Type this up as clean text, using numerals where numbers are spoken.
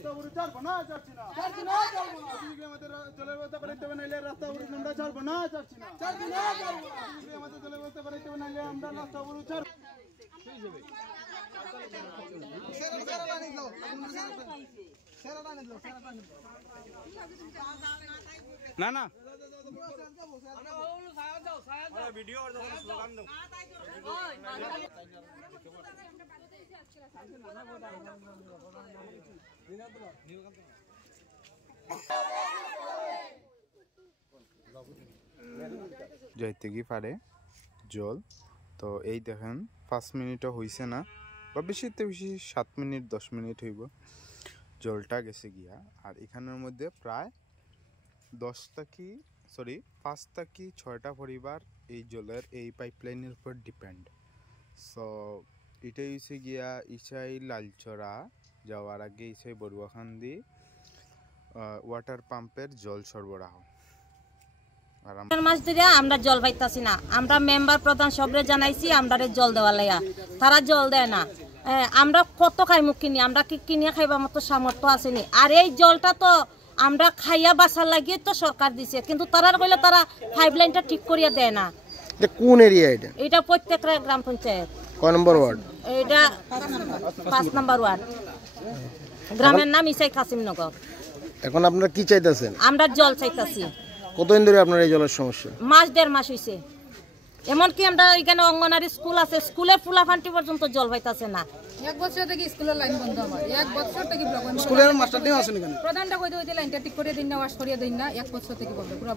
রাস্তা উপরে ছাড়বো না ছাড়ছি না আমাদের জলের ব্যবস্থা করতে হবে নাইলে রাস্তা উপরে আমরা ছাড়বো না ছাড়ছি না আমাদের জলের ব্যবস্থা করতে হবে নাইলে আমরা রাস্তা উপরে ছাড়বো না না ভিডিও স্লোগান দাও যাইতে কি পারে জল তো এই দেখেন 5 মিনিটও হইছে না বা বেশিতে বেশি 7 মিনিট 10 মিনিট হইব জলটা গেছে গিয়া আর এখানের মধ্যে প্রায় 5টা কি 6টা পরিবার এই জলের এই পাইপলাইনের উপর ডিপেন্ড সো এটাই হচ্ছে গিয়া ইসাই লালচরা যাওয়ার আগে ইসাই বড়ুয়াখান্দি ওয়াটার পাম্পের জল সরবরাহ মাস ধরে আমরা জল পাইতাছি না আমরা মেম্বার প্রধান সবরে জানাইছি আমরা জল দেওয়া লাইয়া তারা জল দেয় না আমরা কত খাইমু কিনি আমরা কি কিনে খাইবা মতো সামর্থ্য আসেনি আর এই জলটা তো আমরা খাইয়া বাঁচার লাগিয়ে তো সরকার দিছে কিন্তু তারা কইলে তারা পাইপলাইনটা ঠিক করিয়া দেয় না কোন এরিয়া এটা প্রত্যেকটা গ্রাম পঞ্চায়েত কয় নম্বর ওয়ার্ড এটা 5 নম্বর ওয়ার্ড গ্রামের নাম ইসাই কাসিমনগর এখন আপনারা কি চাইতেছেন আমরা জল চাইতাছি কতদিন ধরে আপনার এই জলের সমস্যা মাস 1.5 মাস হইছে এমনকি আমরা এখানে অঙ্গনারী স্কুল আছে স্কুলের ফুলাফান্টি পর্যন্ত জল পাইতাছে না 1 বছর থেকে স্কুলের লাইন বন্ধ আমার 1 বছর থেকে ব্লক স্কুলের মাস্টার দিন আসেনি কেন প্রধানটা কইতে লাইনটা ঠিক করে দিন না ওয়াশ করিয়ে দিন না 1 বছর থেকে বন্ধ পুরো